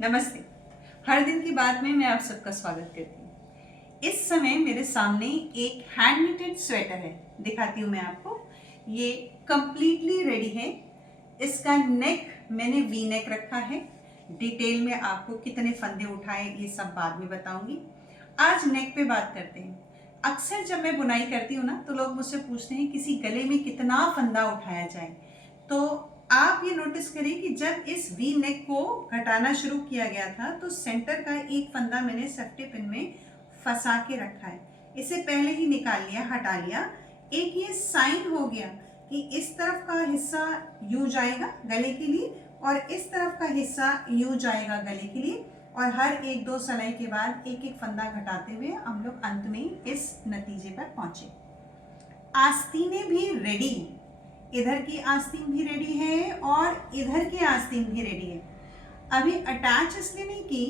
नमस्ते। हर दिन की बात में मैं आप सबका स्वागत करती हूँ। इस समय मेरे सामने एक हैंड निटेड स्वेटर है, दिखाती हूँ मैं आपको। ये कंप्लीटली रेडी है। इसका नेक मैंने वी नेक रखा है। डिटेल में आपको कितने फंदे उठाए ये सब बाद में बताऊंगी। आज नेक पे बात करते हैं। अक्सर जब मैं बुनाई करती हूँ ना, तो लोग मुझसे पूछते हैं किसी गले में कितना फंदा उठाया जाए। तो आप ये नोटिस करें कि जब इस वी नेक को घटाना शुरू किया गया था तो सेंटर का एक फंदा मैंने सेफ्टी पिन में फंसा के रखा है। इसे पहले ही निकाल लिया, हटा लिया। एक ये साइन हो गया कि इस तरफ का हिस्सा यूं जाएगा गले के लिए और इस तरफ का हिस्सा यूं जाएगा गले के लिए, और हर एक दो सलाई के बाद एक एक फंदा घटाते हुए हम लोग अंत में इस नतीजे पर पहुंचे। आस्तीनें भी रेडी, इधर की आस्तीन भी रेडी है और इधर की आस्तीन भी रेडी है। अभी अटैच इसलिए नहीं की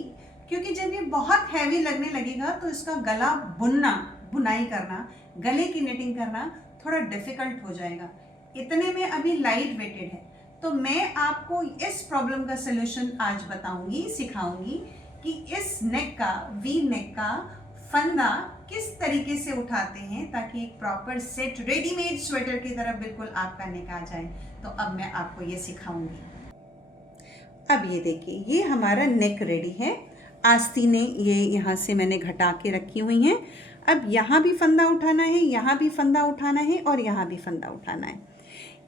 क्योंकि जब ये बहुत हैवी लगने लगेगा तो इसका गला बुनाई करना, गले की नेटिंग करना थोड़ा डिफिकल्ट हो जाएगा। इतने में अभी लाइट वेटेड है, तो मैं आपको इस प्रॉब्लम का सलूशन आज बताऊंगी, सिखाऊंगी कि इस नेक का, वी नेक का फंदा किस तरीके से उठाते हैं ताकि एक प्रॉपर सेट रेडीमेड स्वेटर की तरह बिल्कुल आपका नेक आ जाए। तो अब मैं आपको ये सिखाऊंगी। अब ये देखिए, ये हमारा नेक रेडी है। आस्तीनें ये यहाँ से मैंने घटा के रखी हुई हैं। अब यहाँ भी फंदा उठाना है, यहाँ भी फंदा उठाना है और यहाँ भी फंदा उठाना है।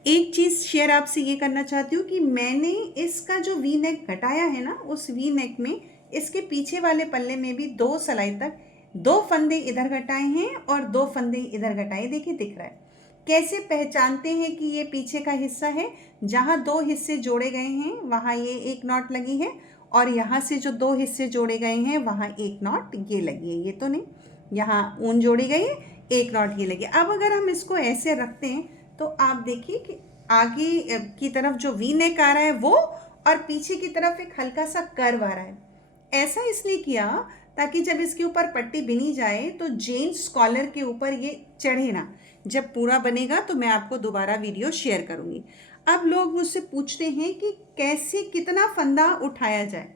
एक चीज़ शेयर आपसे ये करना चाहती हूँ कि मैंने इसका जो वी नेक घटाया है ना, उस वी नेक में इसके पीछे वाले पल्ले में भी 2 सलाई तक 2 फंदे इधर घटाए हैं और 2 फंदे इधर घटाए। देखिए दिख रहा है। कैसे पहचानते हैं कि ये पीछे का हिस्सा है? जहाँ 2 हिस्से जोड़े गए हैं वहाँ ये एक नॉट लगी है, और यहाँ से जो 2 हिस्से जोड़े गए हैं वहाँ एक नॉट ये लगी है। ये तो नहीं, यहाँ ऊन जोड़ी गई है, एक नॉट ये लगी। अब अगर हम इसको ऐसे रखते हैं तो आप देखिए कि आगे की तरफ जो वी नेक आ रहा है वो, और पीछे की तरफ एक हल्का सा कर्व आ रहा है। ऐसा इसलिए किया ताकि जब इसके ऊपर पट्टी बिनी जाए तो जेंट्स कॉलर के ऊपर ये चढ़े ना। जब पूरा बनेगा तो मैं आपको दोबारा वीडियो शेयर करूंगी। अब लोग मुझसे पूछते हैं कि कैसे, कितना फंदा उठाया जाए।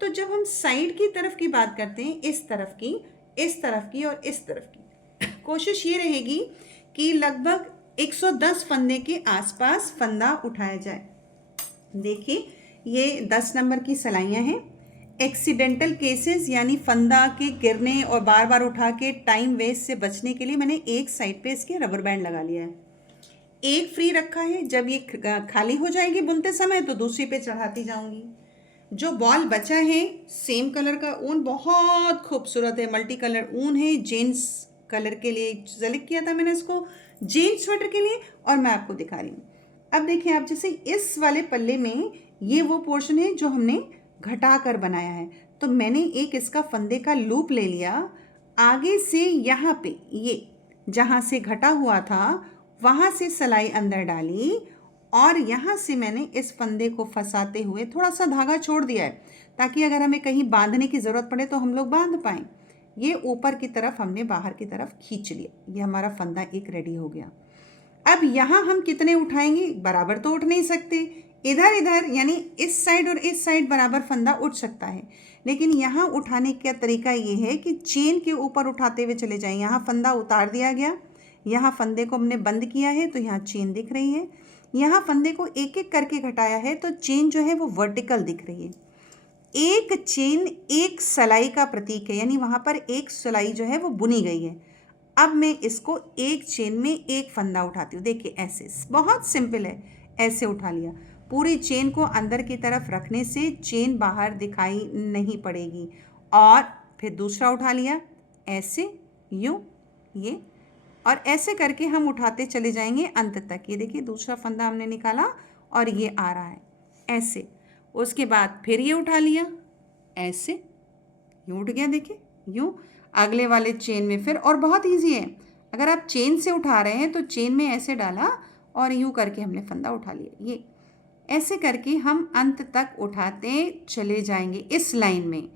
तो जब हम साइड की तरफ की बात करते हैं, इस तरफ की, इस तरफ की और इस तरफ की, कोशिश ये रहेगी कि लगभग 110 फंदे के आसपास फंदा उठाया जाए। देखिए ये 10 नंबर की सलाइयाँ हैं। एक्सीडेंटल केसेस यानी फंदा के गिरने और बार बार उठा के टाइम वेस्ट से बचने के लिए मैंने एक साइड पे इसके रबर बैंड लगा लिया है। एक फ्री रखा है, जब ये खाली हो जाएगी बुनते समय तो दूसरी पे चढ़ाती जाऊंगी। जो बॉल बचा है, सेम कलर का ऊन बहुत खूबसूरत है, मल्टी कलर ऊन है। जेंट्स कलर के लिए सेलेक्ट किया था मैंने इसको, जेंट्स स्वेटर के लिए, और मैं आपको दिखा रही हूँ। अब देखिए आप, जैसे इस वाले पल्ले में ये वो पोर्शन है जो हमने घटा कर बनाया है, तो मैंने एक इसका फंदे का लूप ले लिया। आगे से यहाँ पे ये जहाँ से घटा हुआ था वहाँ से सलाई अंदर डाली और यहाँ से मैंने इस फंदे को फंसाते हुए थोड़ा सा धागा छोड़ दिया है ताकि अगर हमें कहीं बांधने की ज़रूरत पड़े तो हम लोग बांध पाएँ। ये ऊपर की तरफ हमने बाहर की तरफ खींच लिया। ये हमारा फंदा एक रेडी हो गया। अब यहाँ हम कितने उठाएंगे? बराबर तो उठ नहीं सकते। इधर इधर यानी इस साइड और इस साइड बराबर फंदा उठ सकता है, लेकिन यहाँ उठाने का तरीका ये है कि चेन के ऊपर उठाते हुए चले जाएं। यहाँ फंदा उतार दिया गया, यहाँ फंदे को हमने बंद किया है तो यहाँ चेन दिख रही है। यहाँ फंदे को एक एक करके घटाया है तो चेन जो है वो वर्टिकल दिख रही है। एक चेन एक सलाई का प्रतीक है, यानी वहाँ पर एक सलाई जो है वो बुनी गई है। अब मैं इसको एक चेन में एक फंदा उठाती हूँ। देखिए ऐसे, बहुत सिंपल है। ऐसे उठा लिया। पूरी चेन को अंदर की तरफ रखने से चेन बाहर दिखाई नहीं पड़ेगी। और फिर दूसरा उठा लिया, ऐसे, यूँ, ये, और ऐसे करके हम उठाते चले जाएंगे अंत तक। ये देखिए दूसरा फंदा हमने निकाला और ये आ रहा है ऐसे। उसके बाद फिर ये उठा लिया, ऐसे, यूँ उठ गया, देखिए यूँ। अगले वाले चेन में फिर, और बहुत इजी है। अगर आप चेन से उठा रहे हैं तो चेन में ऐसे डाला और यूँ करके हमने फंदा उठा लिया। ये ऐसे करके हम अंत तक उठाते चले जाएंगे। इस लाइन में,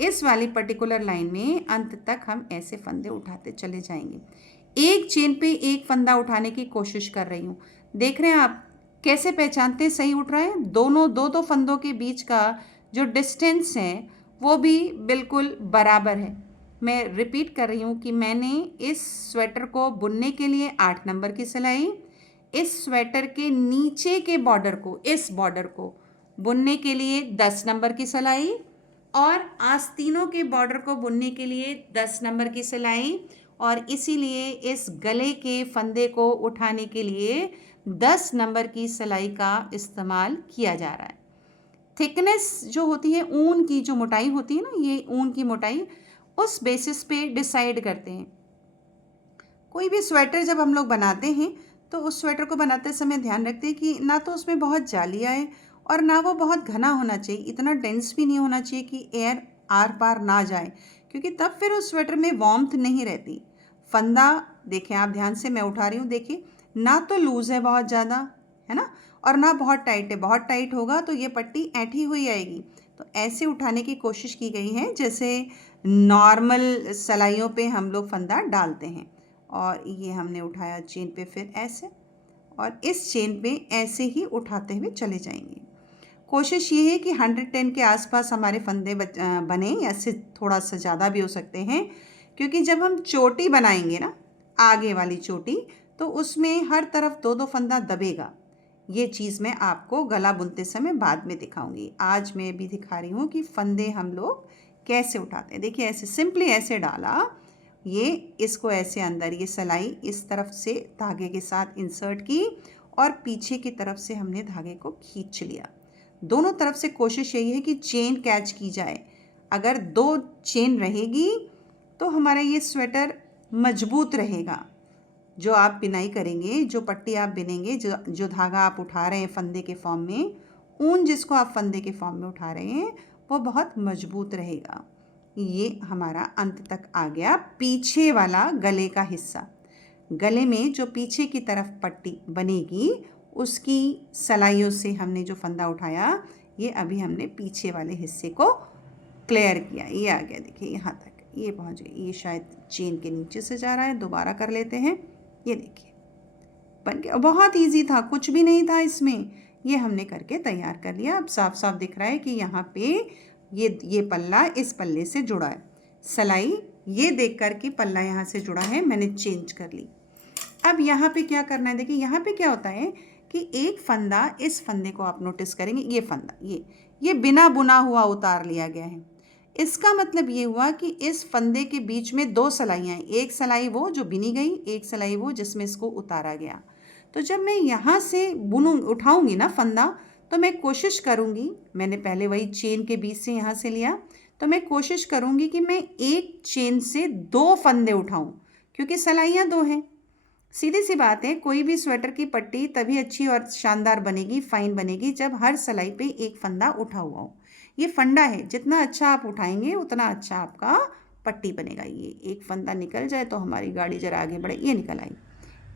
इस वाली पर्टिकुलर लाइन में अंत तक हम ऐसे फंदे उठाते चले जाएंगे। एक चेन पे एक फंदा उठाने की कोशिश कर रही हूँ। देख रहे हैं आप कैसे पहचानते सही उठ रहा है? दोनों दो फंदों के बीच का जो डिस्टेंस है वो भी बिल्कुल बराबर है। मैं रिपीट कर रही हूँ कि मैंने इस स्वेटर को बुनने के लिए 8 नंबर की सिलाई, इस स्वेटर के नीचे के बॉर्डर को, इस बॉर्डर को बुनने के लिए 10 नंबर की सिलाई, और आस्तीनों के बॉर्डर को बुनने के लिए 10 नंबर की सिलाई, और इसीलिए इस गले के फंदे को उठाने के लिए 10 नंबर की सिलाई का इस्तेमाल किया जा रहा है। थिकनेस जो होती है, ऊन की जो मोटाई होती है ना, ये ऊन की मोटाई उस बेसिस पे डिसाइड करते हैं। कोई भी स्वेटर जब हम लोग बनाते हैं तो उस स्वेटर को बनाते समय ध्यान रखते हैं कि ना तो उसमें बहुत जाली आए और ना वो बहुत घना होना चाहिए, इतना डेंस भी नहीं होना चाहिए कि एयर आर पार ना जाए, क्योंकि तब फिर उस स्वेटर में वार्मथ नहीं रहती। फंदा देखें आप ध्यान से, मैं उठा रही हूँ, देखिए ना तो लूज़ है बहुत ज़्यादा, है ना, और ना बहुत टाइट है। बहुत टाइट होगा तो ये पट्टी ऐंठी हुई आएगी। तो ऐसे उठाने की कोशिश की गई है जैसे नॉर्मल सिलाइयों पे हम लोग फंदा डालते हैं। और ये हमने उठाया चेन पे, फिर ऐसे, और इस चेन पे ऐसे ही उठाते हुए चले जाएंगे। कोशिश ये है कि 110 के आसपास हमारे फंदे बने, या इससे थोड़ा सा ज़्यादा भी हो सकते हैं, क्योंकि जब हम चोटी बनाएंगे ना, आगे वाली चोटी, तो उसमें हर तरफ 2-2 फंदा दबेगा। ये चीज़ मैं आपको गला बुनते समय बाद में दिखाऊंगी। आज मैं भी दिखा रही हूँ कि फंदे हम लोग कैसे उठाते हैं। देखिए ऐसे सिंपली ऐसे डाला, ये इसको ऐसे अंदर, ये सिलाई इस तरफ से धागे के साथ इंसर्ट की और पीछे की तरफ से हमने धागे को खींच लिया। दोनों तरफ से कोशिश यही है कि चेन कैच की जाए। अगर 2 चेन रहेगी तो हमारा ये स्वेटर मजबूत रहेगा। जो आप बिनाई करेंगे, जो पट्टी आप बिनेंगे, जो धागा आप उठा रहे हैं फंदे के फॉर्म में, ऊन जिसको आप फंदे के फॉर्म में उठा रहे हैं, वो बहुत मजबूत रहेगा। ये हमारा अंत तक आ गया पीछे वाला गले का हिस्सा। गले में जो पीछे की तरफ पट्टी बनेगी उसकी सलाइयों से हमने जो फंदा उठाया, ये अभी हमने पीछे वाले हिस्से को क्लियर किया। ये आ गया, देखिए यहाँ तक ये पहुँच गई। ये शायद चेन के नीचे से जा रहा है, दोबारा कर लेते हैं। ये देखिए बन गया, बहुत इजी था, कुछ भी नहीं था इसमें। ये हमने करके तैयार कर लिया। अब साफ साफ दिख रहा है कि यहाँ पे ये पल्ला इस पल्ले से जुड़ा है। सिलाई ये देख कर कि पल्ला यहाँ से जुड़ा है, मैंने चेंज कर ली। अब यहाँ पे क्या करना है, देखिए यहाँ पे क्या होता है कि एक फंदा, इस फंदे को आप नोटिस करेंगे, ये फंदा ये बिना बुना हुआ उतार लिया गया है। इसका मतलब ये हुआ कि इस फंदे के बीच में 2 सिलाइयाँ हैं, एक सिलाई वो जो बिनी गई, एक सिलाई वो जिसमें इसको उतारा गया। तो जब मैं यहाँ से उठाऊंगी ना फंदा, तो मैं कोशिश करूँगी, मैंने पहले वही चेन के बीच से यहाँ से लिया, तो मैं कोशिश करूँगी कि मैं एक चेन से 2 फंदे उठाऊँ, क्योंकि सिलाइयाँ 2 हैं। सीधी सी बात है, कोई भी स्वेटर की पट्टी तभी अच्छी और शानदार बनेगी, फाइन बनेगी, जब हर सिलाई पे एक फंदा उठा हुआ हो। ये फंडा है, जितना अच्छा आप उठाएंगे उतना अच्छा आपका पट्टी बनेगा। ये एक फंदा निकल जाए तो हमारी गाड़ी जरा आगे बढ़े। ये निकल आई,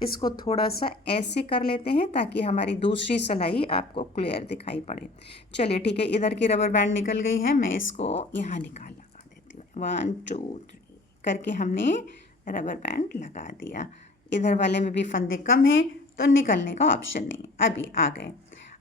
इसको थोड़ा सा ऐसे कर लेते हैं ताकि हमारी दूसरी सिलाई आपको क्लियर दिखाई पड़े। चलिए ठीक है, इधर की रबर बैंड निकल गई है, मैं इसको यहाँ लगा देती हूँ। 1 2 3 करके हमने रबर बैंड लगा दिया। इधर वाले में भी फंदे कम हैं तो निकलने का ऑप्शन नहीं, अभी आ गए।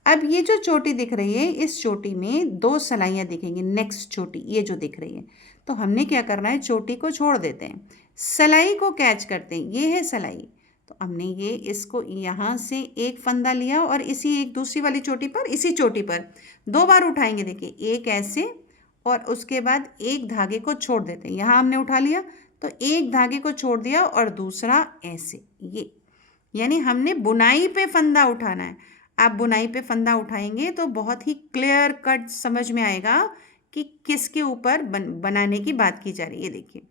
अब ये जो चोटी दिख रही है, इस चोटी में 2 सिलाइयाँ दिखेंगी। नेक्स्ट चोटी ये जो दिख रही है, तो हमने क्या करना है, चोटी को छोड़ देते हैं, सिलाई को कैच करते हैं। ये है सिलाई, तो हमने ये इसको यहाँ से एक फंदा लिया और इसी एक दूसरी वाली चोटी पर, इसी चोटी पर 2 बार उठाएंगे। देखिए एक ऐसे और उसके बाद एक धागे को छोड़ देते हैं। यहाँ हमने उठा लिया तो एक धागे को छोड़ दिया और दूसरा ऐसे, ये यानी हमने बुनाई पे फंदा उठाना है। आप बुनाई पे फंदा उठाएंगे तो बहुत ही क्लियर कट समझ में आएगा कि किसके ऊपर बनाने की बात की जा रही है। ये देखिए,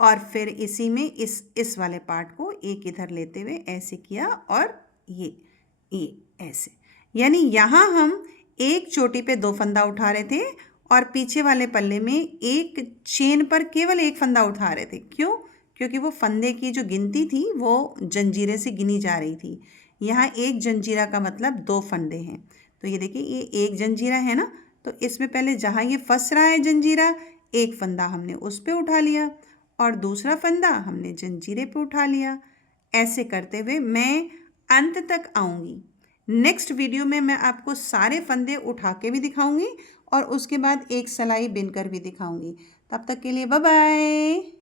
और फिर इसी में इस वाले पार्ट को एक इधर लेते हुए ऐसे किया और ये ऐसे, यानी यहाँ हम एक चोटी पे 2 फंदा उठा रहे थे और पीछे वाले पल्ले में एक चेन पर केवल एक फंदा उठा रहे थे। क्यों? क्योंकि वो फंदे की जो गिनती थी वो जंजीरे से गिनी जा रही थी। यहाँ एक जंजीरा का मतलब 2 फंदे हैं। तो ये देखिए, ये एक जंजीरा है ना, तो इसमें पहले जहाँ ये फंस रहा है जंजीरा, एक फंदा हमने उस पर उठा लिया और दूसरा फंदा हमने जंजीरे पे उठा लिया। ऐसे करते हुए मैं अंत तक आऊँगी। नेक्स्ट वीडियो में मैं आपको सारे फंदे उठा के भी दिखाऊंगी और उसके बाद एक सिलाई बिनकर भी दिखाऊंगी। तब तक के लिए बाय बाय।